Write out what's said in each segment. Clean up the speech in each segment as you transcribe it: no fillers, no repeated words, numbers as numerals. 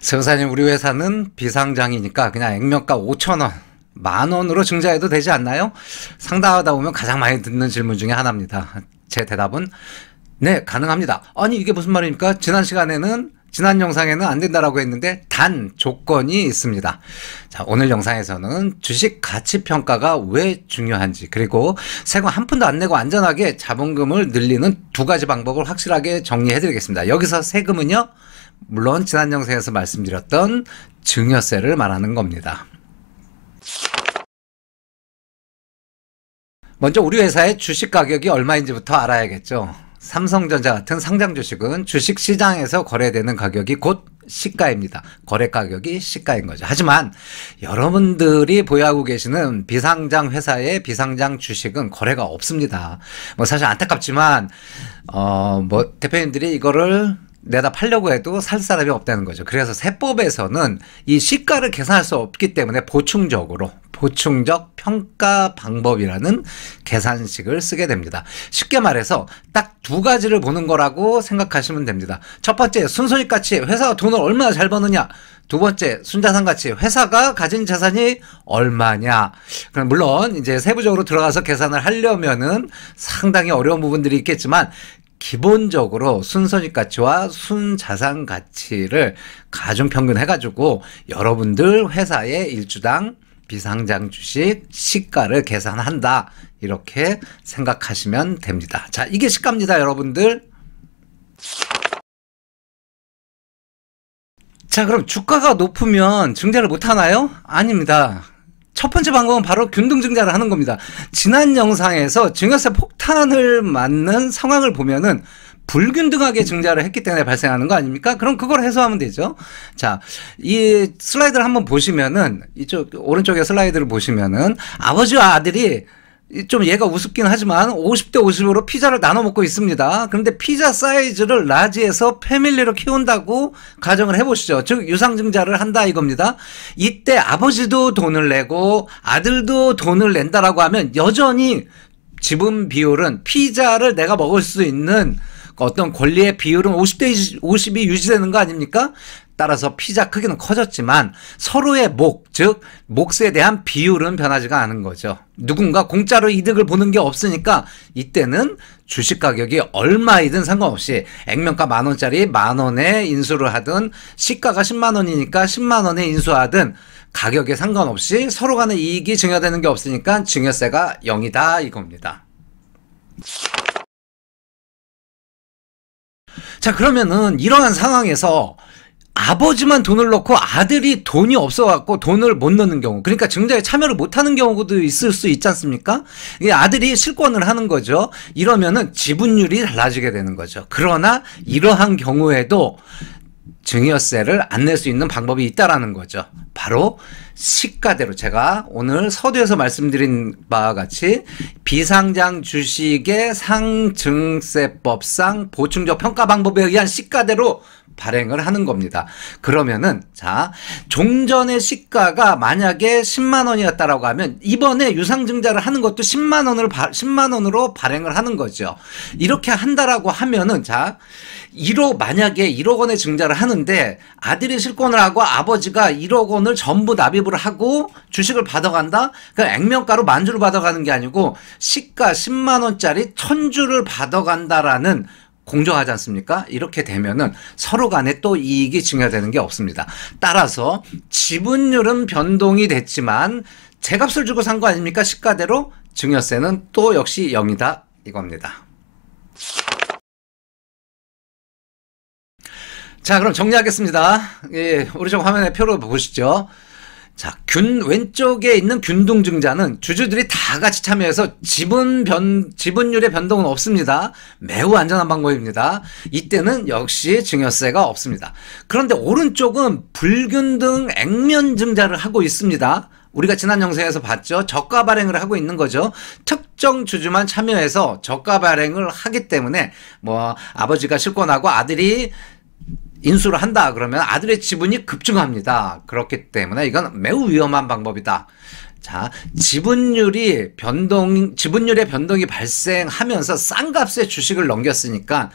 세우사님, 우리 회사는 비상장이니까 그냥 액면가 5,000원, 10,000원으로 증자해도 되지 않나요? 상담하다 보면 가장 많이 듣는 질문 중에 하나입니다. 제 대답은 네, 가능합니다. 아니, 이게 무슨 말입니까? 지난 영상에는 안 된다라고 했는데 단 조건이 있습니다. 자, 오늘 영상에서는 주식 가치 평가가 왜 중요한지, 그리고 세금 한 푼도 안 내고 안전하게 자본금을 늘리는 두 가지 방법을 확실하게 정리해 드리겠습니다. 여기서 세금은요, 물론 지난 영상에서 말씀드렸던 증여세를 말하는 겁니다. 먼저 우리 회사의 주식 가격이 얼마인지부터 알아야겠죠. 삼성전자 같은 상장 주식은 주식 시장에서 거래되는 가격이 곧 시가입니다. 거래 가격이 시가인 거죠. 하지만 여러분들이 보유하고 계시는 비상장 회사의 비상장 주식은 거래가 없습니다. 뭐 사실 안타깝지만 대표님들이 이거를 내다 팔려고 해도 살 사람이 없다는 거죠. 그래서 세법에서는 이 시가를 계산할 수 없기 때문에 보충적 평가 방법이라는 계산식을 쓰게 됩니다. 쉽게 말해서 딱 두 가지를 보는 거라고 생각하시면 됩니다. 첫 번째, 순손익 가치, 회사가 돈을 얼마나 잘 버느냐. 두 번째, 순자산 가치, 회사가 가진 자산이 얼마냐. 그럼 물론 이제 세부적으로 들어가서 계산을 하려면은 상당히 어려운 부분들이 있겠지만, 기본적으로 순손익 가치와 순자산 가치를 가중평균 해가지고 여러분들 회사의 일주당 비상장 주식 시가를 계산한다, 이렇게 생각하시면 됩니다. 자, 이게 시가입니다, 여러분들. 자, 그럼 주가가 높으면 증자를 못하나요? 아닙니다. 첫 번째 방법은 바로 균등증자를 하는 겁니다. 지난 영상에서 증여세 폭탄을 맞는 상황을 보면은 불균등하게 증자를 했기 때문에 발생하는 거 아닙니까? 그럼 그걸 해소하면 되죠. 자, 이 슬라이드를 한번 보시면은, 이쪽 오른쪽에 슬라이드를 보시면은 아버지와 아들이 좀 얘가 우습긴 하지만 50대 50으로 피자를 나눠 먹고 있습니다. 그런데 피자 사이즈를 라지에서 패밀리로 키운다고 가정을 해보시죠. 즉 유상증자를 한다 이겁니다. 이때 아버지도 돈을 내고 아들도 돈을 낸다라고 하면 여전히 지분 비율은, 피자를 내가 먹을 수 있는 어떤 권리의 비율은 50대 50이 유지되는 거 아닙니까? 따라서 피자 크기는 커졌지만 서로의 즉 몫에 대한 비율은 변하지가 않은 거죠. 누군가 공짜로 이득을 보는 게 없으니까 이때는 주식 가격이 얼마이든 상관없이 액면가 10,000원짜리 10,000원에 인수를 하든, 시가가 100,000원이니까 100,000원에 인수하든 가격에 상관없이 서로 간의 이익이 증여되는 게 없으니까 증여세가 0이다 이겁니다. 자, 그러면은 이러한 상황에서 아버지만 돈을 넣고 아들이 돈이 없어갖고 돈을 못 넣는 경우, 그러니까 증자에 참여를 못하는 경우도 있을 수 있지 않습니까? 이게 아들이 실권을 하는 거죠. 이러면은 지분율이 달라지게 되는 거죠. 그러나 이러한 경우에도 증여세를 안 낼 수 있는 방법이 있다라는 거죠. 바로 시가대로, 제가 오늘 서두에서 말씀드린 바와 같이 비상장 주식의 상증세법상 보충적 평가 방법에 의한 시가대로 발행을 하는 겁니다. 그러면은, 자, 종전의 시가가 만약에 100,000원이었다라고 하면 이번에 유상증자를 하는 것도 10만원으로 발행을 하는 거죠. 이렇게 한다라고 하면은, 자, 만약에 1억 원의 증자를 하는데 아들이 실권을 하고 아버지가 1억 원을 전부 납입을 하고 주식을 받아간다? 그러니까 액면가로 10,000주를 받아가는 게 아니고 시가 100,000원짜리 1,000주를 받아간다라는, 공정하지 않습니까? 이렇게 되면은 서로 간에 또 이익이 증여되는 게 없습니다. 따라서 지분율은 변동이 됐지만 제값을 주고 산 거 아닙니까? 시가대로. 증여세는 또 역시 0이다 이겁니다. 자, 그럼 정리하겠습니다. 예, 오른쪽 화면에 표로 보시죠. 자, 왼쪽에 있는 균등증자는 주주들이 다 같이 참여해서 지분율의 변동은 없습니다. 매우 안전한 방법입니다. 이때는 역시 증여세가 없습니다. 그런데 오른쪽은 불균등 액면증자를 하고 있습니다. 우리가 지난 영상에서 봤죠. 저가 발행을 하고 있는 거죠. 특정 주주만 참여해서 저가 발행을 하기 때문에 아버지가 실권하고 아들이 인수를 한다 그러면 아들의 지분이 급증합니다. 그렇기 때문에 이건 매우 위험한 방법이다. 자, 지분율의 변동이 발생하면서 싼 값에 주식을 넘겼으니까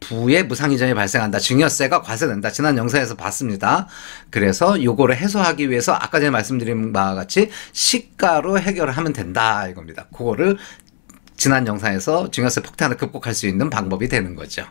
부의 무상이전이 발생한다. 증여세가 과세된다. 지난 영상에서 봤습니다. 그래서 요거를 해소하기 위해서 아까 전에 말씀드린 바와 같이 시가로 해결을 하면 된다 이겁니다. 그거를 지난 영상에서 증여세 폭탄을 극복할 수 있는 방법이 되는 거죠.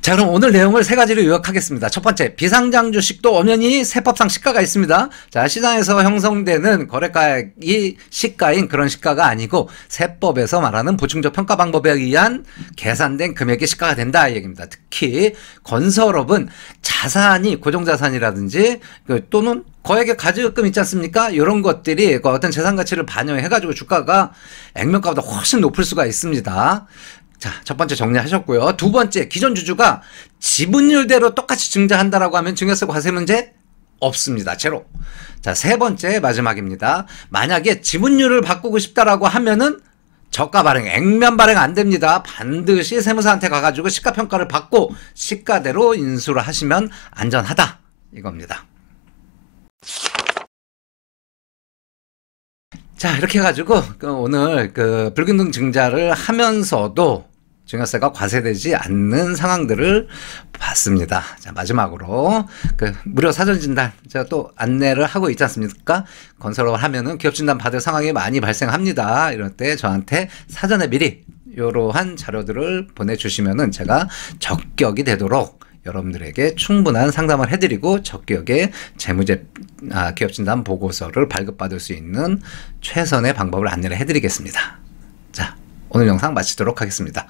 자, 그럼 오늘 내용을 세 가지로 요약하겠습니다. 첫 번째, 비상장 주식도 엄연히 세법상 시가가 있습니다. 자, 시장에서 형성되는 거래가액이 시가인 그런 시가가 아니고 세법에서 말하는 보충적 평가 방법에 의한 계산된 금액이 시가가 된다 이 얘기입니다. 특히 건설업은 자산이 고정자산이라든지 또는 거액의 가지금 있지 않습니까? 이런 것들이 어떤 재산 가치를 반영해가지고 주가가 액면가보다 훨씬 높을 수가 있습니다. 자, 첫 번째 정리하셨고요. 두 번째, 기존 주주가 지분율대로 똑같이 증자한다라고 하면 증여세 과세 문제 없습니다. 제로. 자, 세 번째 마지막입니다. 만약에 지분율을 바꾸고 싶다라고 하면은 저가 발행, 액면 발행 안 됩니다. 반드시 세무사한테 가가지고 시가평가를 받고 시가대로 인수를 하시면 안전하다 이겁니다. 자, 이렇게 해가지고 오늘 불균등 증자를 하면서도 증여세가 과세되지 않는 상황들을 봤습니다. 자, 마지막으로 무료 사전 진단 제가 또 안내를 하고 있지 않습니까? 건설업을 하면은 기업 진단 받을 상황이 많이 발생합니다. 이럴 때 저한테 사전에 미리 이러한 자료들을 보내주시면은 제가 적격이 되도록 여러분들에게 충분한 상담을 해드리고 적격의 기업진단 보고서를 발급받을 수 있는 최선의 방법을 안내를 해드리겠습니다. 자, 오늘 영상 마치도록 하겠습니다.